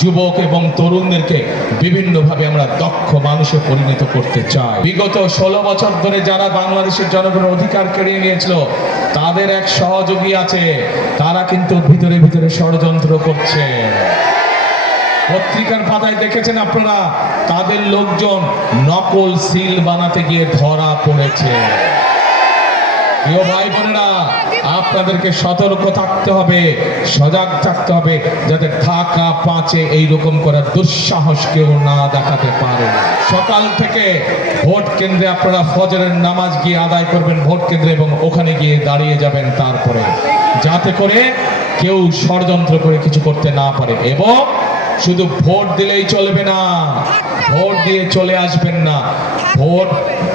যুবক এবং তরুণদেরকে বিভিন্নভাবে আমরা দক্ষ মানুষে পরিণত করতে চাই। বিগত ষোলো বছর ধরে যারা বাংলাদেশের জনগণের অধিকার কেড়ে নিয়েছিল, তাদের এক সহযোগী আছে, তারা কিন্তু ভিতরে ভিতরে ষড়যন্ত্র করছে। পত্রিকার পাতায় দেখেছেন আপনারা, তাদের লোকজন নকল সিল বানাতে গিয়ে ধরা পড়েছে। প্রিয় ভাই বোনেরা, আপনাদেরকে সতর্ক থাকতে হবে, সজাগ থাকতে হবে, যাতে ঢাকা পাঁচে এইরকম করার দুঃসাহস কেউ না দেখাতে পারে। সকাল থেকে ভোট কেন্দ্রে আপনারা ফজরের নামাজ গিয়ে আদায় করবেন ভোট কেন্দ্রে এবং ওখানে গিয়ে দাঁড়িয়ে যাবেন তারপরে। যাতে করে কেউ ষড়যন্ত্র করে কিছু করতে না পারে এবং শুধু ভোট দিলেই চলবে না। ভোট দিয়ে চলে আসবেন না। ভোট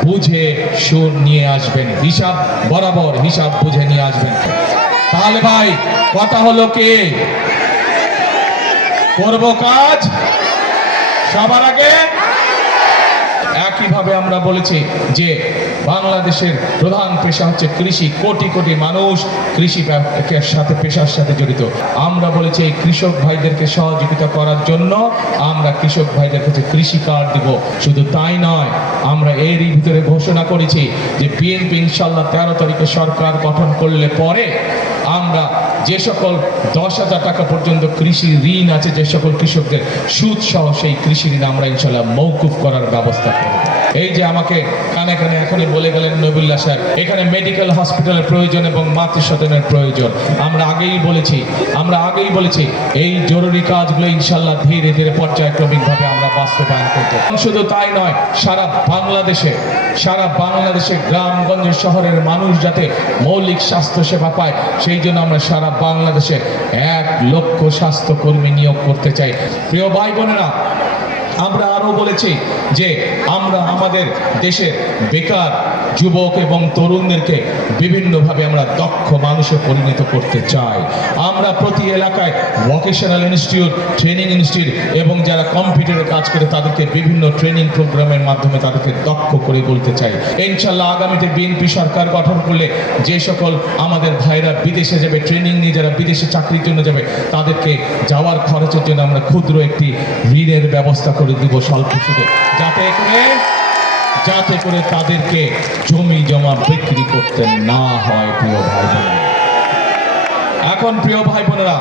বুঝে সুর নিয়ে আসবেন। হিসাব বরাবর হিসাব বুঝে নিয়ে আসবেন। তাহলে ভাই, কথা হলো কে? করব কাজ? সবার আগে একইভাবে আমরা বলেছি যে বাংলাদেশের প্রধান পেশা হচ্ছে কৃষি। কোটি কোটি মানুষ কৃষি সাথে, পেশার সাথে জড়িত। আমরা বলেছি এই কৃষক ভাইদেরকে সহযোগিতা করার জন্য আমরা কৃষক ভাইদের কাছে কৃষি কার্ড দিব। শুধু তাই নয়, আমরা এরই ভিতরে ঘোষণা করেছি যে বিএনপি ইনশাল্লাহ তেরো তারিখে সরকার গঠন করলে পরে আমরা যে সকল দশ হাজার টাকা পর্যন্ত কৃষি ঋণ আছে, যে সকল কৃষকদের সুদ সহ সেই কৃষি ঋণ আমরা ইনশাল্লাহ মৌকুফ করার ব্যবস্থা করব। এই যে আমাকে কানে কানে এখনই বলে গেলেন নবুল্লাহ সাহেব এখানে মেডিকেল হসপিটালের প্রয়োজন এবং মাতৃসদনের প্রয়োজন। আমরা আগেই বলেছি, আমরা আগেই বলেছি, এই জরুরি কাজগুলো ইনশাল্লাহ ধীরে ধীরে পর্যায়ক্রমিকভাবে আমরা বাস্তবায়ন করব শুধু তাই নয়, সারা বাংলাদেশে সারা বাংলাদেশে গ্রামগঞ্জ শহরের মানুষ যাতে মৌলিক স্বাস্থ্য সেবা পায়, সেই জন্য আমরা সারা বাংলাদেশে এক লক্ষ স্বাস্থ্যকর্মী নিয়োগ করতে চাই। প্রিয় ভাই বোনেরা, আমরা আরও বলেছি যে আমরা আমাদের দেশের বেকার যুবক এবং তরুণদেরকে বিভিন্নভাবে আমরা দক্ষ মানুষে পরিণত করতে চাই। আমরা প্রতি এলাকায় ভোকেশনাল ইনস্টিটিউট ট্রেনিং ইনস্টিটিউট এবং যারা কম্পিউটারে কাজ করে তাদেরকে বিভিন্ন ট্রেনিং প্রোগ্রামের মাধ্যমে তাদেরকে দক্ষ করে বলতে চাই। ইনশাল্লাহ আগামীতে বিএনপি সরকার গঠন করলে যে সকল আমাদের ভাইরা বিদেশে যাবে ট্রেনিং নিয়ে যারা বিদেশে চাকরির জন্য যাবে, তাদেরকে যাওয়ার খরচের জন্য আমরা ক্ষুদ্র একটি ঋণের ব্যবস্থা করে দিব স্বল্প সুদে। যাতে করে যাতে করে তাদেরকে জমি জমা বিক্রি করতে না হয়, প্রিয় ভাই বোনেরা এখন প্রিয় ভাই বোনেরা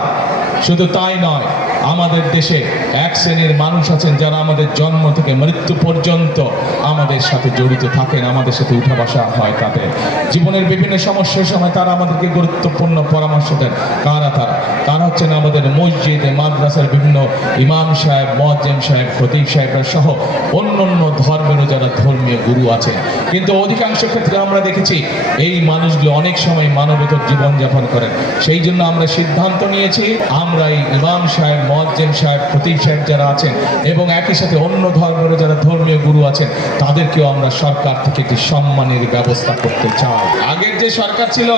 শুধু তাই নয় আমাদের দেশে এক শ্রেণির মানুষ আছেন যারা আমাদের জন্ম থেকে মৃত্যু পর্যন্ত আমাদের সাথে জড়িত থাকেন, আমাদের সাথে উঠা বসা হয় তাদের। জীবনের বিভিন্ন সমস্যার সময় তারা আমাদেরকে গুরুত্বপূর্ণ পরামর্শ দেন। কারা তারা? তারা হচ্ছেন আমাদের মসজিদে, মাদ্রাসার বিভিন্ন ইমাম সাহেব মজ্জেম সাহেব, খতিব সাহেবরা সহ অন্য অন্য ধর্মেরও যারা ধর্মীয় গুরু আছেন। কিন্তু অধিকাংশ ক্ষেত্রে আমরা দেখেছি এই মানুষগুলো অনেক সময় মানবতর জীবনযাপন করেন। সেই জন্য আমরা সিদ্ধান্ত নিয়েছি, আমরা এই ইমাম সাহেব মজ্জেম সাহেব খতিব সাহেব যারা আছেন এবং একই সাথে অন্য ধর্মের যারা ধর্মীয় গুরু আছেন, তাদেরকেও আমরা সরকার থেকে একটি সম্মানের ব্যবস্থা করতে চাই। আগের যে সরকার ছিল,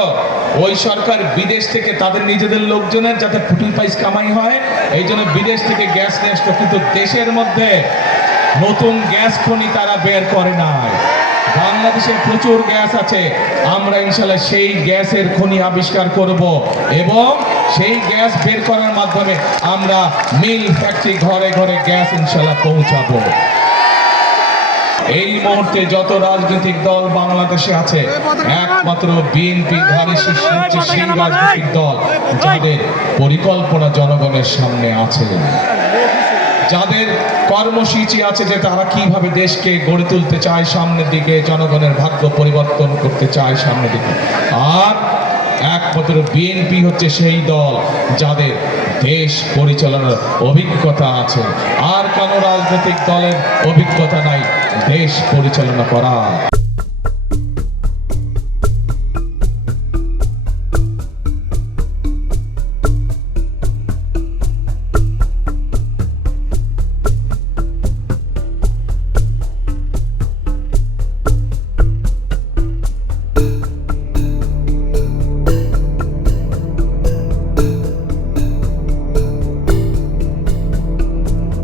ওই সরকার বিদেশ থেকে তাদের নিজেদের লোকজনের যাতে ফুটুল পাইস কামাই হয়, এই জন্য বিদেশ থেকে গ্যাস নিয়ে আসতো কিন্তু দেশের মধ্যে নতুন গ্যাস খনি তারা বের করে নাই। বাংলাদেশে প্রচুর গ্যাস আছে। আমরা ইনশাল্লাহ সেই গ্যাসের খনি আবিষ্কার করব এবং সেই গ্যাস বের করার মাধ্যমে আমরা মিল ফ্যাক্টরি ঘরে ঘরে গ্যাস ইনশাল্লাহ পৌঁছাবো। এই মুহূর্তে যত রাজনৈতিক দল বাংলাদেশে আছে, একমাত্র বিএনপি ধারে সেই রাজনৈতিক দল, যাদের পরিকল্পনা জনগণের সামনে আছে। যাদের কর্মসূচি আছে যে তারা কীভাবে দেশকে গড়ে তুলতে চায়, সামনের দিকে জনগণের ভাগ্য পরিবর্তন করতে চায় সামনের দিকে। আর একমাত্র বিএনপি হচ্ছে সেই দল যাদের দেশ পরিচালনার অভিজ্ঞতা আছে। আর কোনো রাজনৈতিক দলের অভিজ্ঞতা নাই, দেশ পরিচালনা করা